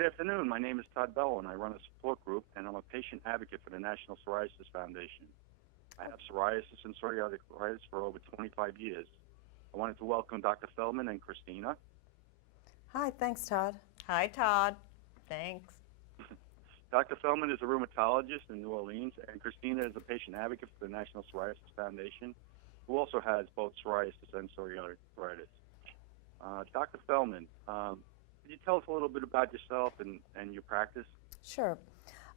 Good afternoon. My name is Todd Bell, and I run a support group, and I'm a patient advocate for the National Psoriasis Foundation. I have psoriasis and psoriatic arthritis for over 25 years. I wanted to welcome Dr. Feldman and Christina. Hi, thanks, Todd. Hi, Todd. Thanks. Dr. Feldman is a rheumatologist in New Orleans, and Christina is a patient advocate for the National Psoriasis Foundation, who also has both psoriasis and psoriatic arthritis. Dr. Feldman, could you tell us a little bit about yourself and your practice? Sure.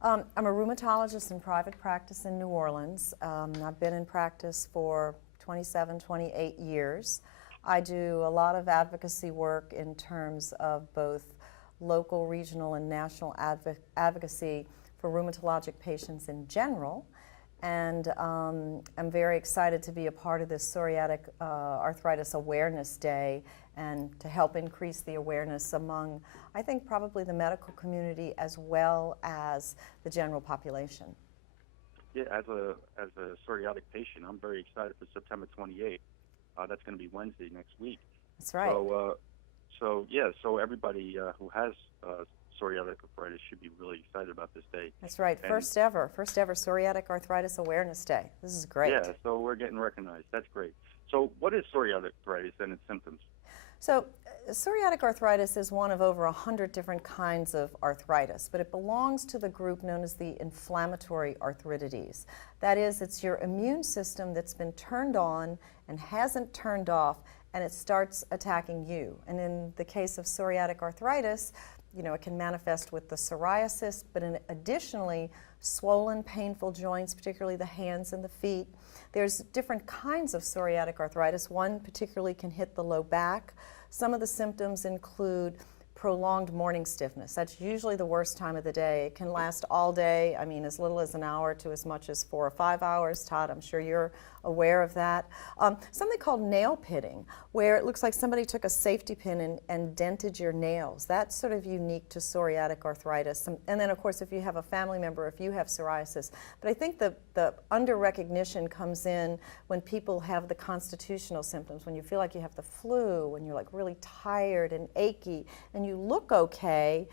I'm a rheumatologist in private practice in New Orleans. I've been in practice for 27, 28 years. I do a lot of advocacy work in terms of both local, regional, and national advocacy for rheumatologic patients in general. And I'm very excited to be a part of this Psoriatic Arthritis Awareness Day and to help increase the awareness among, I think, probably the medical community as well as the general population. Yeah, as a psoriatic patient, I'm very excited for September 28th. That's going to be Wednesday next week. That's right. So everybody who has psoriatic arthritis should be really excited about this day. That's right. And first ever Psoriatic Arthritis Awareness Day. This is great. Yeah, so we're getting recognized. That's great. So what is psoriatic arthritis and its symptoms? So psoriatic arthritis is one of over 100 different kinds of arthritis, but it belongs to the group known as the inflammatory arthritides. That is, it's your immune system that's been turned on and hasn't turned off, and it starts attacking you. And in the case of psoriatic arthritis, it can manifest with the psoriasis, but additionally, swollen, painful joints, particularly the hands and the feet. There's different kinds of psoriatic arthritis. One particularly can hit the low back. Some of the symptoms include prolonged morning stiffness. That's usually the worst time of the day. It can last all day, as little as an hour to as much as 4 or 5 hours. Todd, I'm sure you're aware of that. Something called nail pitting, where it looks like somebody took a safety pin and dented your nails. That's sort of unique to psoriatic arthritis. And then, of course, if you have a family member, if you have psoriasis. But I think the under-recognition comes in when people have the constitutional symptoms, when you feel like you have the flu, when you're like really tired and achy, and you look okay,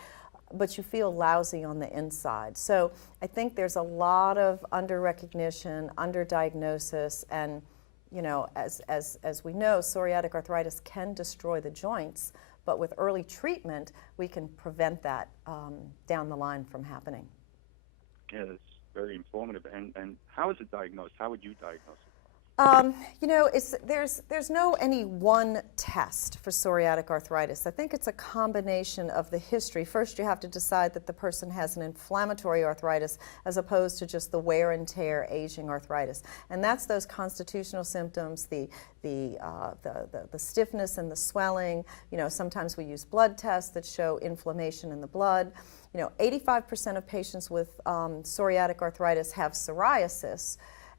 but you feel lousy on the inside. So I think there's a lot of under-recognition, under-diagnosis, and as we know, psoriatic arthritis can destroy the joints, but with early treatment, we can prevent that down the line from happening. Yeah, that's very informative. And how is it diagnosed? How would you diagnose it? There's no any one test for psoriatic arthritis. I think it's a combination of the history. First, you have to decide that the person has an inflammatory arthritis as opposed to just the wear and tear aging arthritis. And that's those constitutional symptoms, the stiffness and the swelling. Sometimes we use blood tests that show inflammation in the blood. 85% of patients with psoriatic arthritis have psoriasis.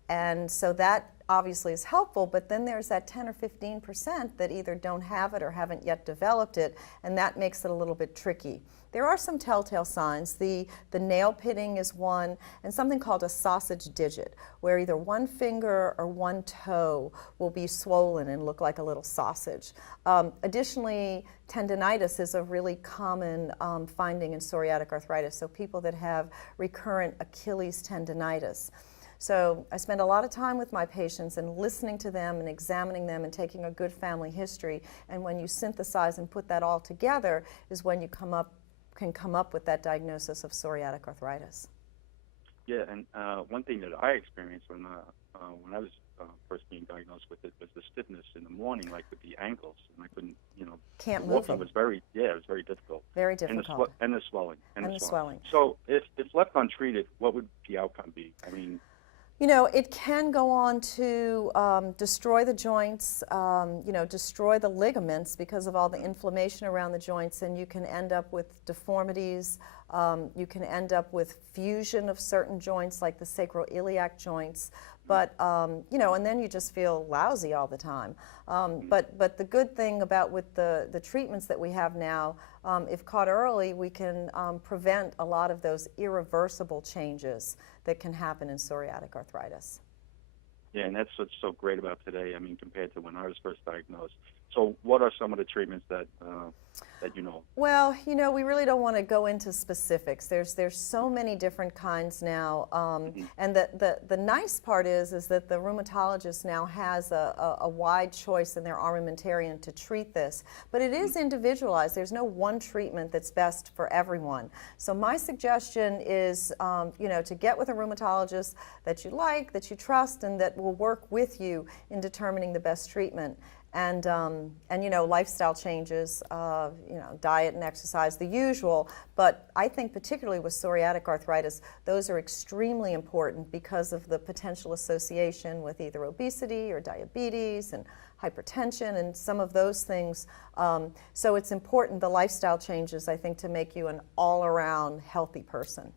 And so that obviously is helpful, but then there's that 10 or 15% that either don't have it or haven't yet developed it, and that makes it a little bit tricky. There are some telltale signs. The nail pitting is one, and something called a sausage digit, where either one finger or one toe will be swollen and look like a little sausage. Additionally, tendinitis is a really common finding in psoriatic arthritis, so people that have recurrent Achilles tendinitis. So I spend a lot of time with my patients and listening to them and examining them and taking a good family history. And when you synthesize and put that all together is when you can come up with that diagnosis of psoriatic arthritis. Yeah, and one thing that I experienced when I was first being diagnosed with it was the stiffness in the morning, like with the ankles, and I couldn't, Can't move walking them. was very difficult. Very difficult. And the swelling. And the swelling. So if left untreated, what would the outcome be? It can go on to destroy the joints, destroy the ligaments because of all the inflammation around the joints, and you can end up with deformities. You can end up with fusion of certain joints like the sacroiliac joints. But, and then you just feel lousy all the time. But the good thing about with the treatments that we have now, if caught early, we can prevent a lot of those irreversible changes that can happen in psoriatic arthritis. Yeah, and that's what's so great about today, compared to when I was first diagnosed. So what are some of the treatments that you know? Well, we really don't want to go into specifics. There's so many different kinds now, and the nice part is that the rheumatologist now has a wide choice in their armamentarium to treat this. But it is individualized. There's no one treatment that's best for everyone. So my suggestion is, to get with a rheumatologist that you like, that you trust, and that will work with you in determining the best treatment. And lifestyle changes, diet and exercise, the usual. But I think particularly with psoriatic arthritis, those are extremely important because of the potential association with either obesity or diabetes and hypertension and some of those things. So it's important, the lifestyle changes, I think, to make you an all-around healthy person.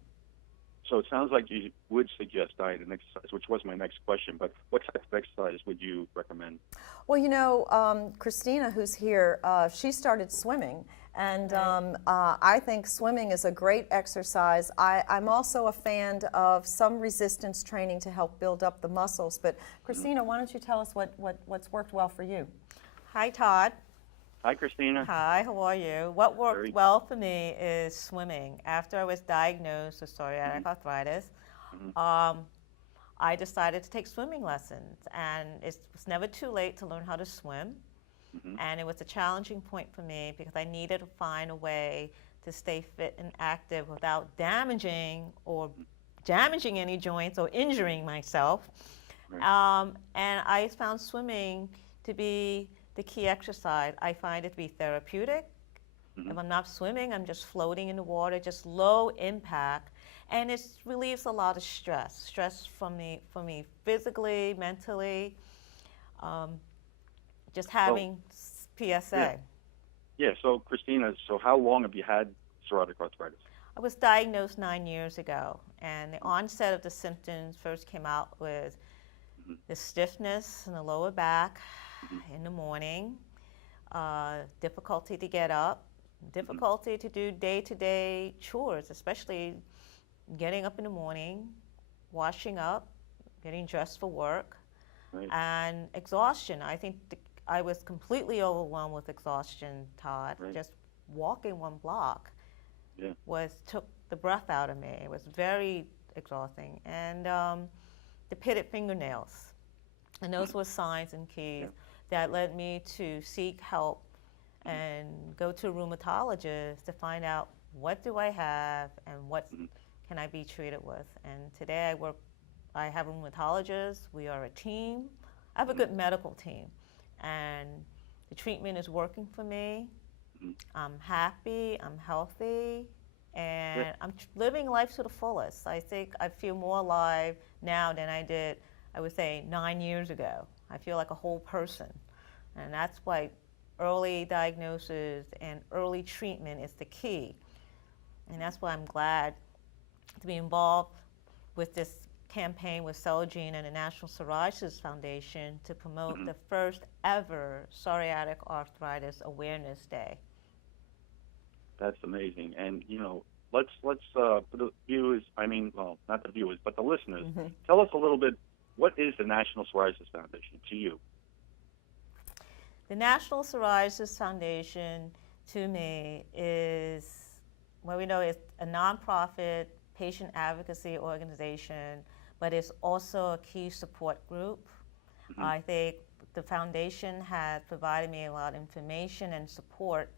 So it sounds like you would suggest diet and exercise, which was my next question, but what type of exercise would you recommend? Well, Christina, who's here, she started swimming, and I think swimming is a great exercise. I'm also a fan of some resistance training to help build up the muscles, but Christina, why don't you tell us what's worked well for you? Hi, Todd. Hi, Christina. Hi, how are you? What worked well for me is swimming. After I was diagnosed with psoriatic arthritis, I decided to take swimming lessons, and it was never too late to learn how to swim. And it was a challenging point for me because I needed to find a way to stay fit and active without damaging any joints or injuring myself. And I found swimming to be the key exercise. I find it to be therapeutic. If I'm not swimming, I'm just floating in the water, just low impact. And it relieves a lot of stress from me physically, mentally, just having PSA. Yeah, so Christina, so how long have you had psoriatic arthritis? I was diagnosed 9 years ago, and the onset of the symptoms first came out with the stiffness in the lower back in the morning, difficulty to get up, difficulty to do day-to-day chores, especially getting up in the morning, washing up, getting dressed for work, and exhaustion. I think I was completely overwhelmed with exhaustion, Todd. Just walking one block took the breath out of me. It was very exhausting. And the pitted fingernails. And those were signs and keys that led me to seek help and go to a rheumatologist to find out what do I have and what can I be treated with. And today I have a rheumatologist. We are a team. I have a good medical team, and the treatment is working for me. I'm happy, I'm healthy, and I'm living life to the fullest. I think I feel more alive now than I did, I would say, 9 years ago. I feel like a whole person, and that's why early diagnosis and early treatment is the key. And that's why I'm glad to be involved with this campaign with Celgene and the National Psoriasis Foundation to promote the first ever Psoriatic Arthritis Awareness Day. That's amazing. And, let's for the viewers, not the viewers, but the listeners, tell us a little bit, what is the National Psoriasis Foundation to you? The National Psoriasis Foundation, to me, is, well, we know it's a nonprofit patient advocacy organization, but it's also a key support group. I think the foundation has provided me a lot of information and support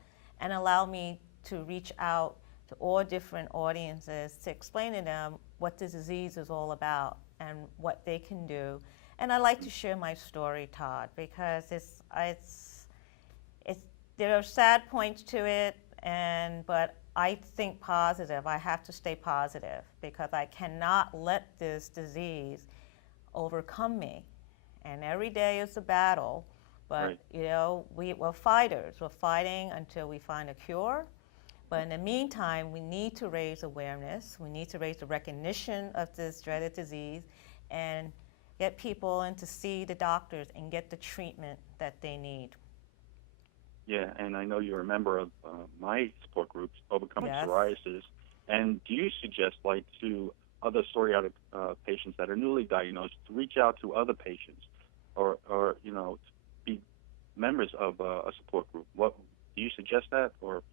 and allowed me to reach out to all different audiences to explain to them what the disease is all about and what they can do. And I like to share my story, Todd, because there are sad points to it, but I think positive. I have to stay positive because I cannot let this disease overcome me. And every day is a battle, but we're fighters. We're fighting until we find a cure. But in the meantime, we need to raise awareness. We need to raise the recognition of this dreaded disease and get people in to see the doctors and get the treatment that they need. Yeah, and I know you're a member of my support group, Overcoming Psoriasis. And do you suggest, to other psoriatic patients that are newly diagnosed, to reach out to other patients, or be members of a support group? What do you suggest that, or?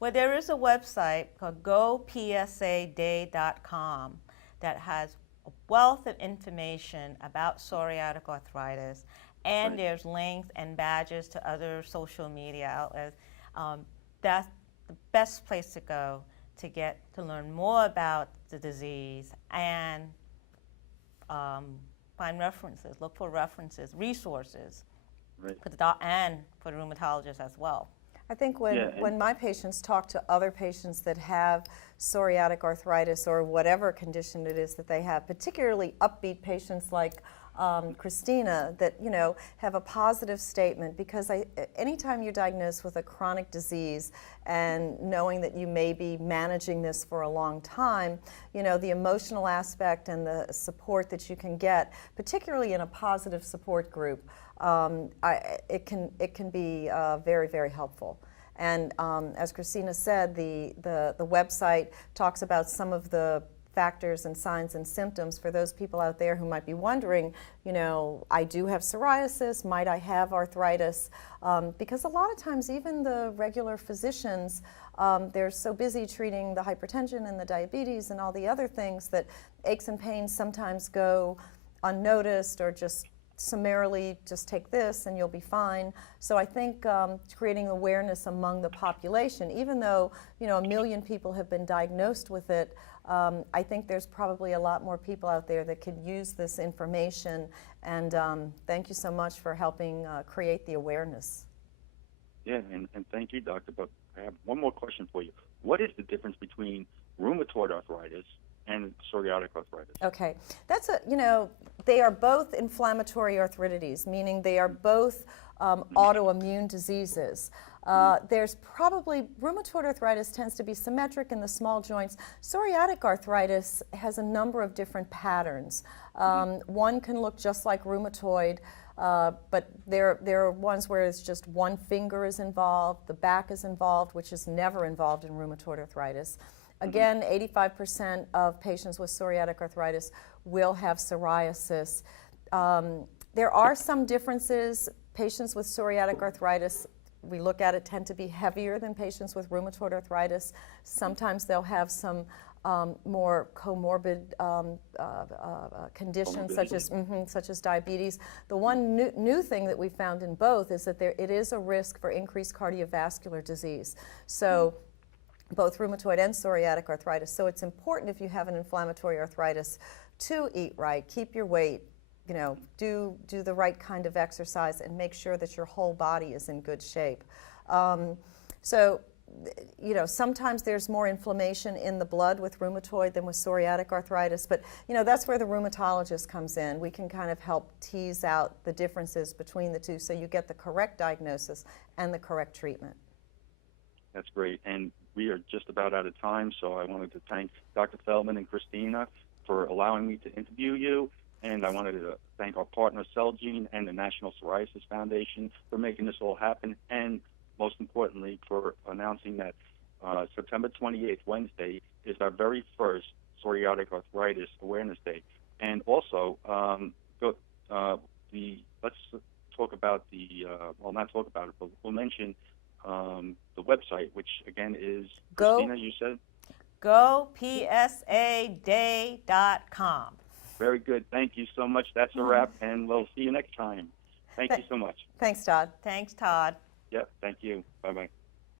Well, there is a website called gopsaday.com that has a wealth of information about psoriatic arthritis, and Right. there's links and badges to other social media outlets. That's the best place to go to get to learn more about the disease and find references, look for references, resources, Right. for and for the rheumatologist as well. I think when, Yeah, and- when my patients talk to other patients that have psoriatic arthritis or whatever condition it is that they have, particularly upbeat patients like Christina, that have a positive statement, because anytime you're diagnosed with a chronic disease and knowing that you may be managing this for a long time, the emotional aspect and the support that you can get, particularly in a positive support group, it can be very, very helpful. And as Christina said, the website talks about some of the factors and signs and symptoms for those people out there who might be wondering, I do have psoriasis, might I have arthritis? Because a lot of times even the regular physicians, they're so busy treating the hypertension and the diabetes and all the other things that aches and pains sometimes go unnoticed, or just summarily just take this and you'll be fine. So I think creating awareness among the population, even though 1 million people have been diagnosed with it, I think there's probably a lot more people out there that could use this information, and thank you so much for helping create the awareness. Yeah, and thank you, doctor. But I have one more question for you. What is the difference between rheumatoid arthritis and psoriatic arthritis? Okay, that's they are both inflammatory arthritides, meaning they are both autoimmune diseases. There's probably, rheumatoid arthritis tends to be symmetric in the small joints. Psoriatic arthritis has a number of different patterns. One can look just like rheumatoid, but there are ones where it's just one finger is involved, the back is involved, which is never involved in rheumatoid arthritis. Again, 85% of patients with psoriatic arthritis will have psoriasis. There are some differences. Patients with psoriatic arthritis, we look at it, tend to be heavier than patients with rheumatoid arthritis. Sometimes they'll have some more comorbid conditions such as diabetes. The one new thing that we found in both is that it is a risk for increased cardiovascular disease. So both rheumatoid and psoriatic arthritis. So it's important, if you have an inflammatory arthritis, to eat right, keep your weight, do the right kind of exercise, and make sure that your whole body is in good shape. Sometimes there's more inflammation in the blood with rheumatoid than with psoriatic arthritis, but that's where the rheumatologist comes in. We can kind of help tease out the differences between the two so you get the correct diagnosis and the correct treatment. That's great. And we are just about out of time, so I wanted to thank Dr. Feldman and Christina for allowing me to interview you. And I wanted to thank our partner, Celgene, and the National Psoriasis Foundation for making this all happen. And most importantly, for announcing that September 28th, Wednesday, is our very first Psoriatic Arthritis Awareness Day. And also, let's talk about not talk about it, but we'll mention the website, which again is, Christina, you said? gopsaday.com. Very good. Thank you so much. That's a wrap, and we'll see you next time. Thank you so much. Thanks, Todd. Thanks, Todd. Yep, thank you. Bye-bye.